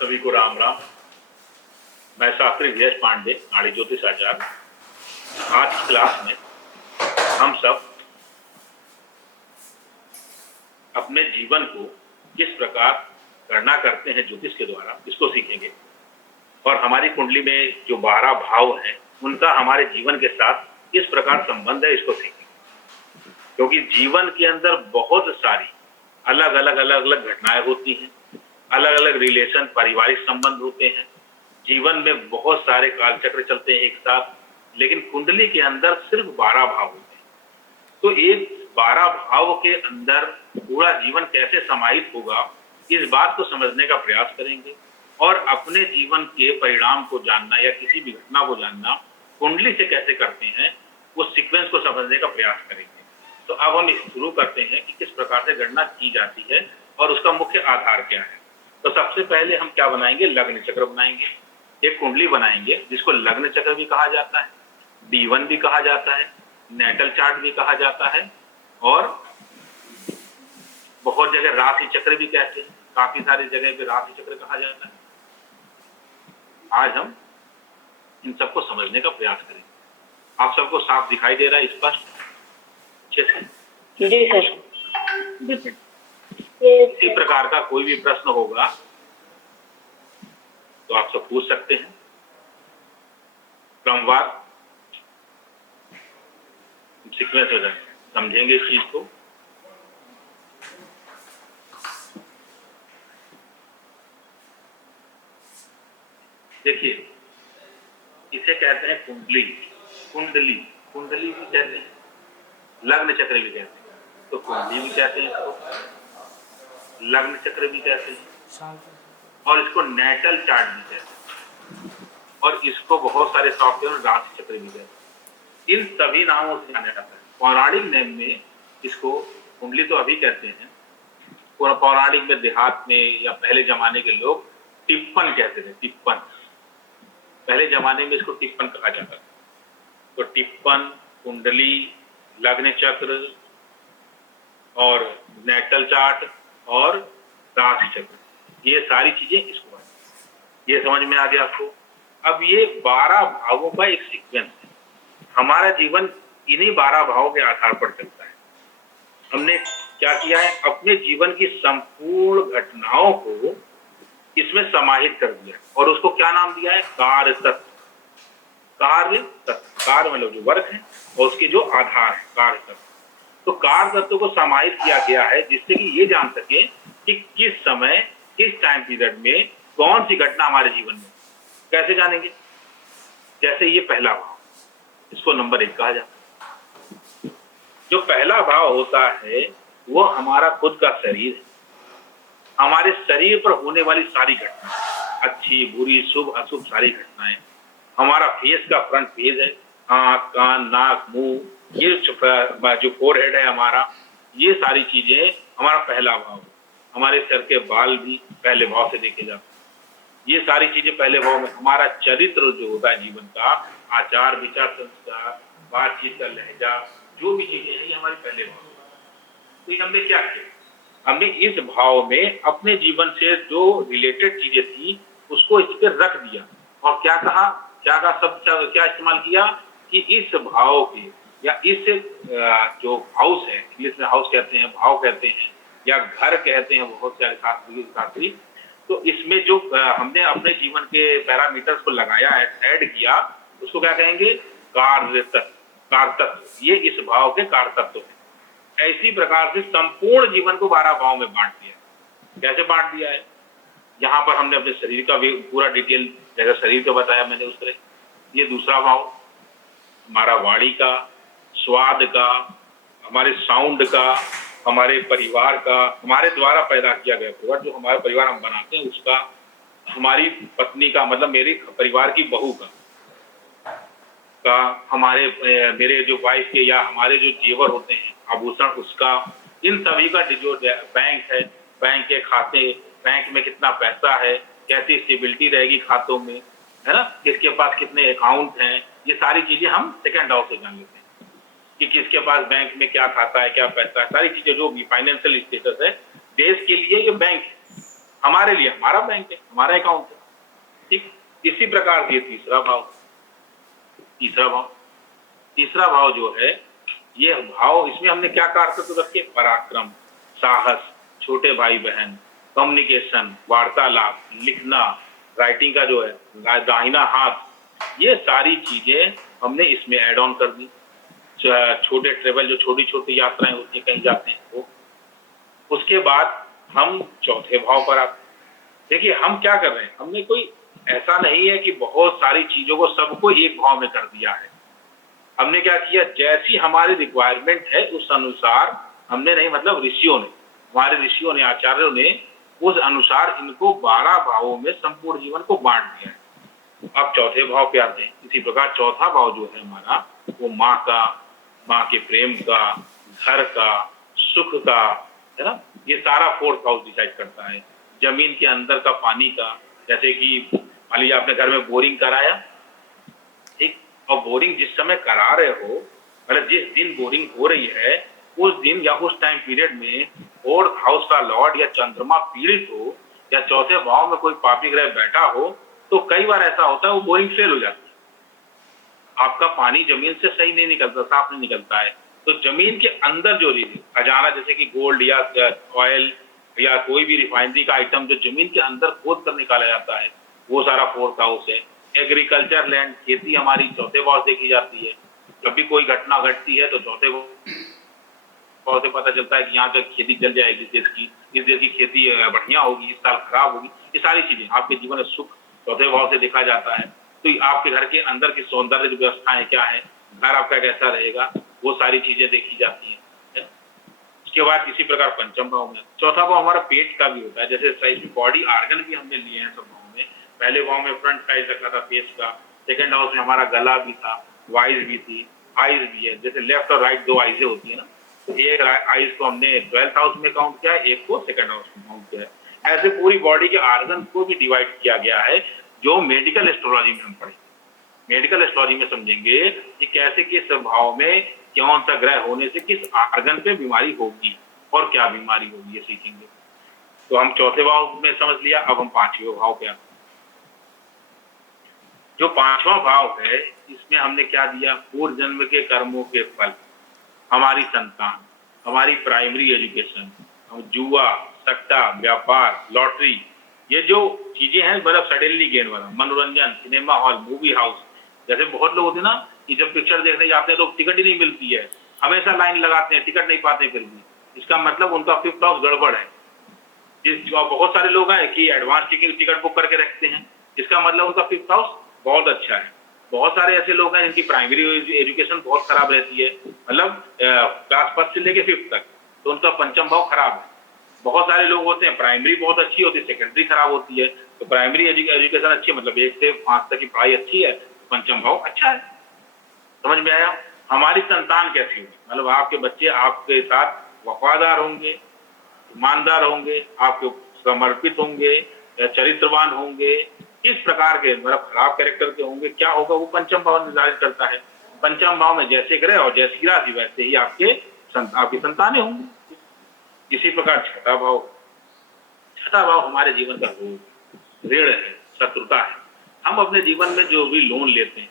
सभी को राम राम। मैं शास्त्री धीरज पांडे, नाड़ी ज्योतिष आचार्य। आज की क्लास में हम सब अपने जीवन को किस प्रकार गणना करते हैं ज्योतिष के द्वारा, इसको सीखेंगे। और हमारी कुंडली में जो 12 भाव हैं उनका हमारे जीवन के साथ किस प्रकार संबंध है, इसको सीखेंगे। क्योंकि जीवन के अंदर बहुत सारी अलग अलग घटनाएं होती हैं, अलग अलग रिलेशन, पारिवारिक संबंध होते हैं। जीवन में बहुत सारे कालचक्र चलते हैं एक साथ, लेकिन कुंडली के अंदर सिर्फ 12 भाव होते हैं। तो एक 12 भाव के अंदर पूरा जीवन कैसे समाहित होगा, इस बात को समझने का प्रयास करेंगे और अपने जीवन के परिणाम को जानना या किसी भी घटना को जानना कुंडली से कैसे करते हैं, उस सीक्वेंस को समझने का प्रयास करेंगे। तो अब हम शुरू करते हैं कि किस प्रकार से गणना की जाती है और उसका मुख्य आधार क्या है। तो सबसे पहले हम क्या बनाएंगे, लग्न चक्र बनाएंगे। एक कुंडली बनाएंगे जिसको लग्न चक्र भी कहा जाता है, D1 भी कहा जाता है, नेटल चार्ट भी कहा जाता है और बहुत जगह राशि चक्र भी कहते हैं। काफी सारी जगह पे राशि चक्र कहा जाता है। आज हम इन सबको समझने का प्रयास करेंगे। आप सबको साफ दिखाई दे रहा है, स्पष्ट, अच्छे से? जी सर। इसी प्रकार का कोई भी प्रश्न होगा तो आप सब पूछ सकते हैं। क्रमवार सीक्वेंस हो जाए, समझेंगे इस चीज को। देखिए, इसे कहते हैं कुंडली। कुंडली कुंडली भी कहते हैं, लग्न चक्र भी कहते हैं। तो कुंडली भी कहते हैं इसको, लग्न चक्र भी कहते हैं और इसको नेटल चार्ट भी कहते हैं और इसको बहुत सारे सॉफ्टवेयर राशि चक्र भी कहते हैं। इन सभी नामों से जाना जाता है। पौराणिक नेम में इसको कुंडली तो अभी कहते हैं, पौराणिक में, देहात में या पहले जमाने के लोग टिप्पण कहते थे। टिप्पण, पहले जमाने में इसको टिप्पण कहा जाता था। तो टिप्पण, कुंडली, लग्न चक्र और नेटल चार्ट और राशि चक्र, ये सारी चीजें इसको है। ये समझ में आ गया आपको? अब ये 12 भावों का एक सीक्वेंस है। हमारा जीवन इन्हीं 12 भावों के आधार पर चलता है। हमने क्या किया है, अपने जीवन की संपूर्ण घटनाओं को इसमें समाहित कर दिया और उसको क्या नाम दिया है, कार्य तत्व। कार्य तत्व, कार्य मतलब जो वर्क है और उसके जो आधार है, कार्य तत्व। तो कार्य तत्व को समाहित किया गया है जिससे कि ये जान सके कि किस समय, किस टाइम पीरियड में कौन सी घटना हमारे जीवन में। कैसे जानेंगे? जैसे ये पहला भाव, इसको नंबर 1 कहा जाता है। जो पहला भाव होता है वो हमारा खुद का शरीर है। हमारे शरीर पर होने वाली सारी घटनाएं, अच्छी बुरी शुभ अशुभ सारी घटनाएं, हमारा फेस का फ्रंट पेज है, आंख कान नाक मुंह, ये जो फोरहेड है हमारा, ये सारी चीजें हमारा पहला भाव। हमारे सर के बाल भी पहले भाव से देखे जाते हैं। ये सारी चीजें पहले भाव में। हमारा चरित्र जो होता है जीवन का, आचार विचार संस्कार, बातचीत का लहजा, जो भी चीजें हैं, ये हमारे पहले भाव में। तो हमने क्या किया, हमने इस भाव में अपने जीवन से जो रिलेटेड चीजें थी उसको इस पर रख दिया और क्या कहा, शब्द क्या इस्तेमाल किया कि इस भाव के या इस जो हाउस है, इंग्लिश में हाउस कहते हैं, भाव कहते हैं या घर कहते हैं बहुत सारे शास्त्री। तो इसमें जो हमने अपने जीवन के पैरामीटर्स को लगाया है, ऐड किया, उसको क्या कहेंगे, कार्य तत्व। ये इस भाव के कार्य तत्व है। ऐसी प्रकार से संपूर्ण जीवन को 12 भाव में बांट दिया। कैसे बांट दिया है? यहाँ पर हमने अपने शरीर का भी पूरा डिटेल, जैसा शरीर का बताया मैंने उस तरह। ये दूसरा भाव हमारा वाणी का, स्वाद का, हमारे साउंड का, हमारे परिवार का, हमारे द्वारा पैदा किया गया परिवार, जो हमारा परिवार हम बनाते हैं उसका, हमारी पत्नी का मतलब मेरे परिवार की बहू का, हमारे मेरे जो वाइफ के या हमारे जो जेवर होते हैं आभूषण, उसका, इन सभी का जो बैंक है, बैंक के खाते, बैंक में कितना पैसा है, कैसी स्टेबिलिटी रहेगी खातों में, है ना, किसके पास कितने अकाउंट हैं, ये सारी चीजें हम सेकंड हाउस से जान लेते हैं कि किसके पास बैंक में क्या खाता है, क्या पैसा है, सारी चीजें जो भी फाइनेंशियल स्टेटस है देश के लिए, ये बैंक है। हमारे लिए हमारा बैंक है, हमारा अकाउंट है। ठीक, इसी प्रकार से तीसरा भाव, तीसरा भाव, तीसरा भाव जो है ये भाव, इसमें हमने क्या कारतत्व रखे? पराक्रम, साहस, छोटे भाई बहन, कम्युनिकेशन, वार्तालाप, लिखना, राइटिंग का जो है दाहिना हाथ, ये सारी चीजें हमने इसमें ऐड ऑन कर दी। छोटे ट्रेवल, जो छोटी छोटी यात्राएं होती हैं कहीं जाते हैं वो। उसके बाद हम चौथे भाव पर आते हैं। देखिए हम क्या कर रहे हैं, हमने कोई ऐसा नहीं है कि बहुत सारी चीजों को सबको एक भाव में कर दिया है। हमने क्या किया, जैसी हमारी रिक्वायरमेंट है उस अनुसार हमने, नहीं मतलब ऋषियों ने, हमारे ऋषियों ने, आचार्यों ने उस अनुसार इनको 12 भावों में संपूर्ण जीवन को बांट दिया है। अब चौथे भाव पे आते हैं। इसी प्रकार चौथा भाव जो है हमारा, वो माँ का, माँ के प्रेम का, घर का, सुख का, है ना, ये सारा फोर्थ हाउस डिसाइड करता है। जमीन के अंदर का पानी का, जैसे कि मान लीजिए आपने घर में बोरिंग कराया, ठीक, और बोरिंग जिस समय करा रहे हो, मतलब जिस दिन बोरिंग हो रही है उस दिन या उस टाइम पीरियड में फोर्थ हाउस का लॉर्ड या चंद्रमा पीड़ित हो, या चौथे भाव में कोई पापी ग्रह बैठा हो, तो कई बार ऐसा होता है वो बोरिंग फेल हो जाती है, आपका पानी जमीन से सही नहीं निकलता, साफ नहीं निकलता है। तो जमीन के अंदर जो खजाना, जैसे कि गोल्ड या ऑयल या कोई भी रिफाइनरी का आइटम जो जमीन के अंदर खोद कर निकाला जाता है, वो सारा फोर्थ हाउस है। एग्रीकल्चर लैंड, खेती हमारी चौथे भाव से देखी जाती है। जब भी कोई घटना घटती है तो चौथे भाव से पता चलता है कि यहाँ तक खेती चल जाएगी, इस देश की खेती बढ़िया होगी, इस साल खराब होगी। ये सारी चीजें आपके जीवन में सुख चौथे भाव से देखा जाता है। तो आपके घर के अंदर की सौंदर्य व्यवस्थाएं क्या है, घर आपका कैसा रहेगा, वो सारी चीजें देखी जाती है। उसके बाद इसी प्रकार पंचम भाव में, चौथा भाव हमारा पेट का भी होता है। जैसे साइज बॉडी आर्गन भी हमने लिए हैं सब भाव में। पहले भाव में फ्रंट साइज रखा था फेस का, सेकंड हाउस में हमारा गला भी था, वाइज भी थी, आईज भी है। जैसे लेफ्ट और राइट दो आईजें होती है ना, तो एक आईज को हमने 12th हाउस में काउंट किया है, एक को सेकंड हाउस में काउंट किया है। ऐसे पूरी बॉडी के आर्गन को भी डिवाइड किया गया है, जो मेडिकल एस्ट्रोलॉजी में हम पढ़ेंगे। मेडिकल एस्ट्रोलॉजी में समझेंगे कि कैसे किस भाव में कौन सा ग्रह होने से किस आर्गन पे बीमारी होगी और क्या बीमारी होगी, ये सीखेंगे। तो हम चौथे भाव में समझ लिया। अब हम पांचवें भाव पे आते हैं। जो पांचवा भाव है, इसमें हमने क्या दिया, पूर्व जन्म के कर्मों के फल, हमारी संतान, हमारी प्राइमरी एजुकेशन, जुआ, सट्टा, व्यापार, लॉटरी, ये जो चीजें हैं, मतलब सडनली गेन वाला, मनोरंजन, सिनेमा हॉल, मूवी हाउस। जैसे बहुत लोग होते हैं ना कि जब पिक्चर देखने जाते हैं तो टिकट ही नहीं मिलती है, हमेशा लाइन लगाते हैं, टिकट नहीं पाते फिर भी। इसका मतलब उनका फिफ्थ हाउस गड़बड़ है। बहुत सारे लोग हैं कि एडवांस टिकट बुक करके रखते हैं, इसका मतलब उनका फिफ्थ हाउस बहुत अच्छा है। बहुत सारे ऐसे लोग हैं जिनकी प्राइमरी एजुकेशन बहुत खराब रहती है, मतलब क्लास फर्स्ट से लेके फिफ्थ तक, तो उनका पंचम भाव खराब है। बहुत सारे लोग होते हैं प्राइमरी बहुत अच्छी होती है, सेकेंडरी खराब होती है। तो प्राइमरी एजुकेशन अच्छी है, मतलब 1 से 5 तक की पढ़ाई अच्छी है, पंचम भाव अच्छा है। समझ में आया? हमारी संतान कैसी होगी, मतलब आपके बच्चे आपके साथ वफादार होंगे, ईमानदार होंगे, आपके समर्पित होंगे, चरित्रवान होंगे, किस प्रकार के, मतलब खराब कैरेक्टर के होंगे, क्या होगा, वो पंचम भाव निर्धारित करता है। पंचम भाव में जैसे ग्रह और जैसी राशि, वैसे ही आपकी संतानें होंगी। इसी प्रकार छठा भाव, छठा भाव हमारे जीवन का रोग, ऋण है, शत्रुता है। हम अपने जीवन में जो भी लोन लेते हैं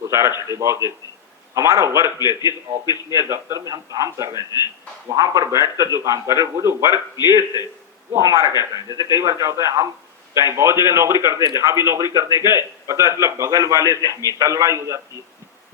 वो सारा छठे भाव देखते हैं। हमारा वर्क प्लेस, जिस ऑफिस में या दफ्तर में हम काम कर रहे हैं, वहां पर बैठकर जो काम कर रहे हैं, वो जो वर्क प्लेस है वो हमारा कैसा है। जैसे कई बार क्या होता है, हम कहीं बहुत जगह नौकरी करते हैं, जहां भी नौकरी करने गए, पता चला बगल वाले से हमेशा लड़ाई हो जाती है,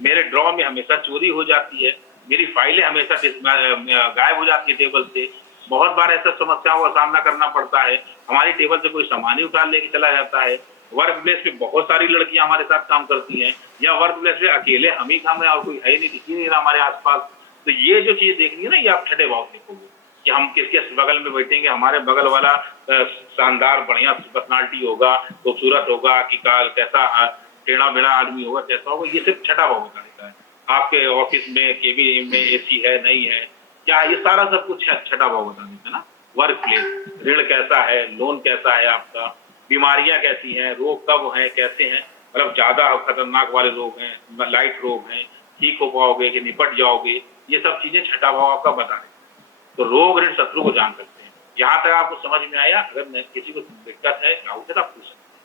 मेरे ड्रॉ में हमेशा चोरी हो जाती है, मेरी फाइलें हमेशा गायब हो जाती है टेबल से। बहुत बार ऐसा समस्याओं का सामना करना पड़ता है, हमारी टेबल से कोई सामान ही उठा लेके चला जाता है। वर्क प्लेस पे बहुत सारी लड़कियां हमारे साथ काम करती हैं, या वर्क प्लेस पे अकेले हम ही काम है और कोई है नहीं, दिख ही नहीं रहा हमारे आसपास। तो ये जो चीज देखनी है ना, ये आप छठे भाव देखोगे कि हम किसके बगल में बैठेंगे, हमारे बगल वाला शानदार बढ़िया पर्सनालिटी होगा, खूबसूरत होगा कि कैसा टेढ़ा मेढ़ा आदमी होगा, कैसा होगा, ये सिर्फ छठा भाव बता देता है। आपके ऑफिस में केबिन में एसी है नहीं है क्या, ये सारा सब कुछ छठा भाव बता देता है ना। वर्क प्लेस, ऋण कैसा है, लोन कैसा है आपका, बीमारियां कैसी हैं, रोग कब हैं, कैसे हैं, मतलब ज्यादा खतरनाक वाले रोग हैं, लाइट रोग हैं, ठीक हो पाओगे कि निपट जाओगे, ये सब चीजें छठा भाव आपका बता देते हैं। तो रोग ऋण शत्रु को जान सकते हैं। यहाँ तक आपको समझ में आया? अगर किसी को दिक्कत है, डाउट है तो आप पूछ सकते हैं,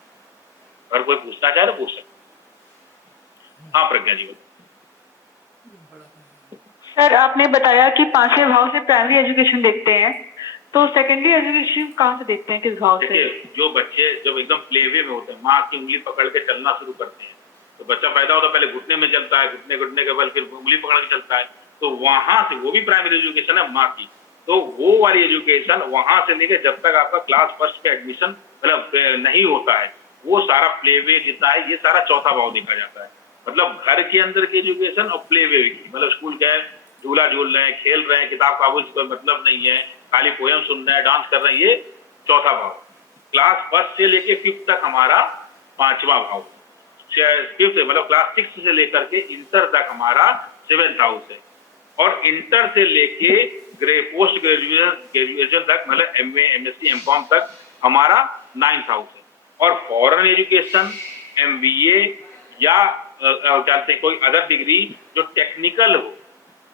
अगर कोई पूछना चाहे तो पूछ सकते हैं। हाँ प्रज्ञा जी। सर आपने बताया कि पांचवें भाव से प्राइमरी एजुकेशन देखते हैं, तो सेकेंडरी एजुकेशन कहाँ से देखते हैं, किस भाव से? देखिए, जो बच्चे जब एकदम प्लेवे में होते हैं, माँ की उंगली पकड़ के चलना शुरू करते हैं, तो बच्चा पैदा होता है पहले घुटने में चलता है, घुटने के बल फिर उंगली पकड़ के चलता है, तो वहां से वो भी प्राइमरी एजुकेशन है माँ की। तो वो वाली एजुकेशन वहां से लेके जब तक आपका क्लास फर्स्ट में एडमिशन मतलब नहीं होता है, वो सारा प्लेवे जितना है ये सारा चौथा भाव देखा जाता है। मतलब घर के अंदर की एजुकेशन और प्लेवे की, मतलब स्कूल गए, झूला झूल रहे हैं, खेल रहे हैं, किताब कागज कोई मतलब नहीं है, खाली पोयम सुन रहे हैं, डांस कर रहे हैं, ये चौथा भाव। क्लास फर्स्ट से लेके फिफ्थ तक हमारा पांचवा भाव, फिफ्थ मतलब क्लास सिक्स से लेकर के इंटर तक हमारा सेवेंथ हाउस है, और इंटर से लेके पोस्ट ग्रेजुएशन तक मतलब एमए एमएससी एमकॉम तक हमारा नाइन्थ हाउस है। और फॉरेन एजुकेशन, एमबीए या कहते हैं कोई अदर डिग्री जो टेक्निकल हो,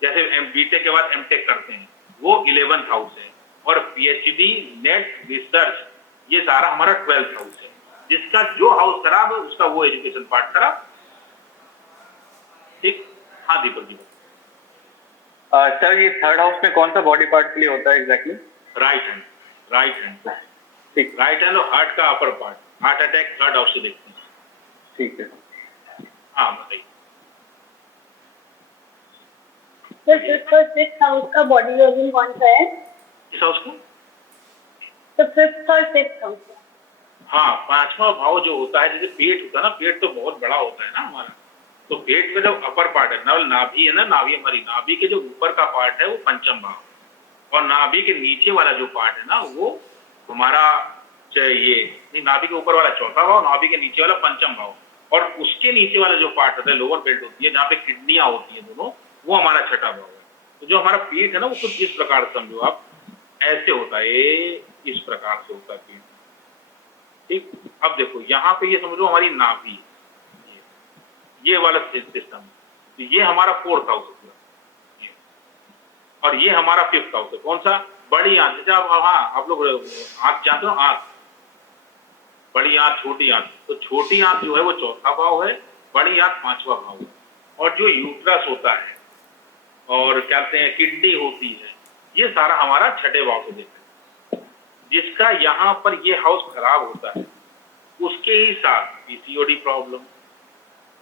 जैसे बीटेक के बाद एमटेक करते हैं, वो 11th हाउस है। और पीएचडी, नेट, रिसर्च, ये सारा हमारा 12th हाउस है। जिसका जो हाउस खराब है उसका वो एजुकेशन पार्ट खराब। ठीक। हाँ दीपक जी। सर ये थर्ड हाउस में कौन सा बॉडी पार्ट के लिए होता है exactly? Right hand. Right hand. ठीक। राइट हैंड और हार्ट का upper part, heart attack third house से देखते हैं। ठीक है। हाँ बताइए। सर फिफ्थ और सिक्स्थ हाउस का बॉडी ऑर्गन कौन सा है? किस हाउस का? तो फिफ्थ और सिक्स्थ हाउस। हाँ, पांचवा भाव जो होता है, जैसे पेट होता है ना, पेट तो बहुत बड़ा होता है ना हमारा, तो पेट में जो अपर पार्ट है, नवल नाभि है ना, नाभि हमारी नाभि के जो ऊपर का पार्ट है वो पंचम भाव, और नाभि के नीचे वाला जो पार्ट है ना वो हमारा ये नाभि के ऊपर वाला चौथा भाव, नाभि के नीचे वाला पंचम भाव, और उसके नीचे वाला जो पार्ट होता है लोअर बेल्ट होती है जहाँ पे किडनियां होती है दोनों, वो हमारा छठा भाव है। तो जो हमारा पेट है ना वो कुछ इस प्रकार समझो आप, ऐसे होता है, इस प्रकार से होता है पेट। ठीक। अब देखो यहाँ पे ये समझो हमारी नाभि, ये वाला सिस्टम, तो ये हमारा फोर्थ हाउस है, और ये हमारा फिफ्थ हाउस है। कौन सा? बड़ी आंख। जैसे आप, हाँ आप लोग आंख जानते हो, आंख, बड़ी आंख, छोटी आंख, तो छोटी आंख जो है वो चौथा भाव है, बड़ी आंख पांचवा भाव है। और जो यूट्रस होता है और क्या कहते हैं किडनी होती है, ये सारा हमारा छठे भाव से देखते हैं। जिसका यहाँ पर ये हाउस खराब होता है उसके ही साथ पीसीओडी प्रॉब्लम,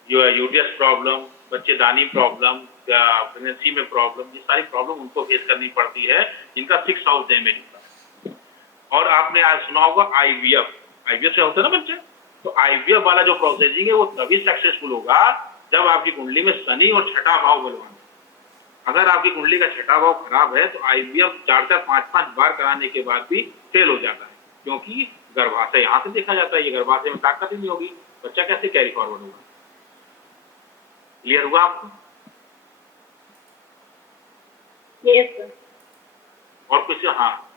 जो है यूटीएस प्रॉब्लम, बच्चेदानी प्रॉब्लम, प्रेगनेंसी में प्रॉब्लम, ये सारी प्रॉब्लम उनको फेस करनी पड़ती है जिनका सिक्स हाउस डैमेज होता है। और आपने आज सुना होगा आईवीएफ, आईवीएफ से होता है ना बच्चे, तो आईवीएफ वाला जो प्रोसेसिंग है वो तभी सक्सेसफुल होगा जब आपकी कुंडली में शनि और छठा भाव बलवान है। अगर आपकी कुंडली का छठा भाव खराब है तो आईवीएफ 4-4, 5-5 बार कराने के बाद भी फेल हो जाता है, क्योंकि गर्भाशय यहाँ से देखा जाता है, ये गर्भाशय में ताकत ही नहीं होगी, बच्चा कैसे कैरी फॉरवर्ड होगा। क्लियर हुआ आपको? Yes sir. और कुछ? हाँ,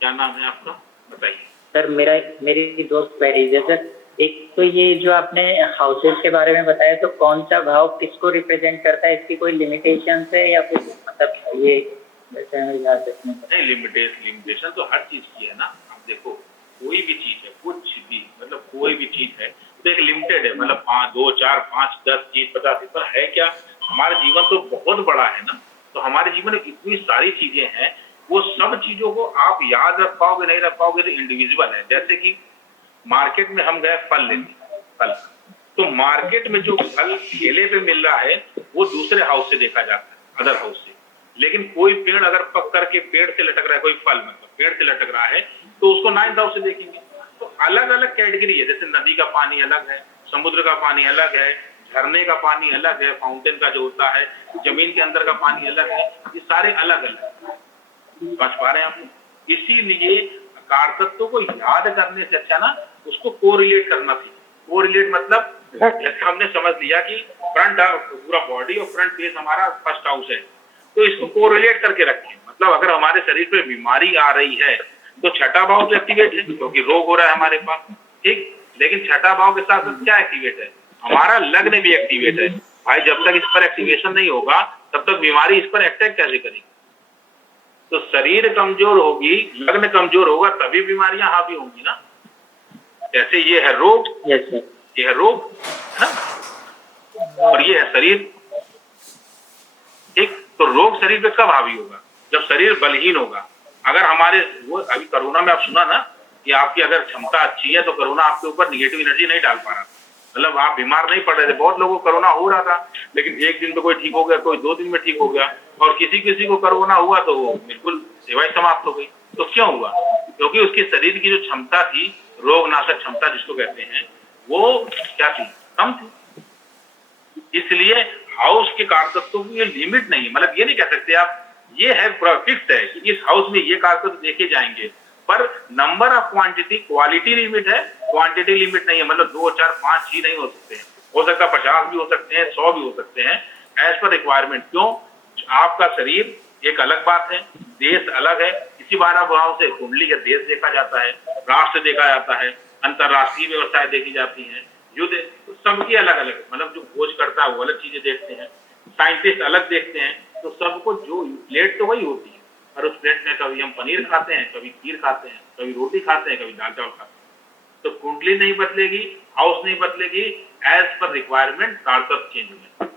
क्या नाम है आपका, बताइए। सर मेरी दोस्त क्वेरीज है सर। एक तो ये जो आपने हाउसेस के बारे में बताया, तो कौन सा भाव किसको रिप्रेजेंट करता है, इसकी कोई लिमिटेशन है या कुछ, मतलब ये वैसे याद रखने का? नहीं, लिमिटेशन तो हर चीज की है ना। आप देखो कोई भी चीज है, कुछ भी, मतलब कोई भी चीज है तो एक लिमिटेड है, मतलब 5, 2, 4, 5, 10 चीज 50, पर है क्या, हमारा जीवन तो बहुत बड़ा है ना, तो हमारे जीवन में इतनी सारी चीजें हैं, वो सब चीजों को आप याद रख पाओगे नहीं रख पाओगे तो इंडिविजुअल है। जैसे कि मार्केट में हम गए फल लेने, फल, तो मार्केट में जो फल ठेले पे मिल रहा है वो दूसरे हाउस से देखा जाता है, अदर हाउस से। लेकिन कोई पेड़ अगर पक करके पेड़ से लटक रहा है, कोई फल मतलब पेड़ से लटक रहा है, तो उसको 9th हाउस से देखेंगे। तो अलग अलग कैटेगरी है, जैसे नदी का पानी अलग है, समुद्र का पानी अलग है, झरने का पानी अलग है, फाउंटेन का जो होता है, जमीन के अंदर का पानी अलग है, ये सारे अलग अलग। समझ पा रहे हैं आप? इसीलिए कारतत्व को याद करने से अच्छा ना उसको कोरिलेट करना चाहिए। कोरिलेट मतलब जैसे हमने समझ लिया कि फ्रंट पूरा बॉडी और फ्रंट फेस हमारा फर्स्ट हाउस है, तो इसको कोरिलेट करके रखें। मतलब अगर हमारे शरीर पे बीमारी आ रही है तो छठा भाव तो एक्टिवेट है, क्योंकि रोग हो रहा है हमारे पास, ठीक। लेकिन छठा भाव के साथ क्या एक्टिवेट है, हमारा लग्न भी एक्टिवेट है। भाई जब तक इस पर एक्टिवेशन नहीं होगा तब तक बीमारी इस पर अटैक कैसे करेगी? तो शरीर कमजोर होगी, लग्न कमजोर होगा तभी बीमारियां हावी होंगी ना। जैसे ये है रोग, यस सर। ये है रोग है ना, और ये है शरीर। ठीक, तो रोग शरीर पे कब हावी होगा? जब शरीर बलहीन होगा। अगर हमारे वो अभी कोरोना में आप सुना ना कि आपकी अगर क्षमता अच्छी है तो कोरोना आपके ऊपर निगेटिव एनर्जी नहीं डाल पा रहा, मतलब आप बीमार नहीं पड़ रहे थे। बहुत लोगों को कोरोना हो रहा था, लेकिन एक दिन में कोई ठीक हो गया, कोई 2 दिन में ठीक हो गया, और किसी किसी को कोरोना हुआ तो वो बिल्कुल सेवा ही समाप्त हो गई। तो क्यों हुआ? क्योंकि उसके शरीर की जो क्षमता थी, रोग नाशक क्षमता जिसको कहते हैं, वो क्या थी? कम थी। इसलिए हाउस के कारतत्वों की ये लिमिट नहीं है, मतलब ये नहीं कह सकते आप ये है फिक्स है कि इस हाउस में ये कारतत्व देखे जाएंगे, पर number of quantity, quality limit है, क्वांटिटी लिमिट नहीं है। मतलब 2, 4, 5 ही नहीं हो सकते हैं, हो सकता है 50 भी हो सकते हैं, 100 भी हो सकते हैं, एज पर रिक्वायरमेंट। क्यों? आपका शरीर एक अलग बात है, देश अलग है। इसी 12 भाव से कुंडली का देश देखा जाता है, राष्ट्र देखा जाता है, अंतरराष्ट्रीय व्यवस्थाएं देखी जाती हैं, युद्ध, तो सबकी अलग अलग, मतलब जो खोज करता है वो अलग चीजें देखते हैं, साइंटिस्ट अलग देखते हैं। तो सबको जो प्लेट तो वही होती है, और उस प्लेट में कभी हम पनीर खाते हैं, कभी खीर खाते हैं, कभी रोटी खाते हैं, कभी दाल चावल खाते हैं। तो कुंडली नहीं बदलेगी, हाउस नहीं बदलेगी, एज पर रिक्वायरमेंट कारतत्व चेंज होंगे।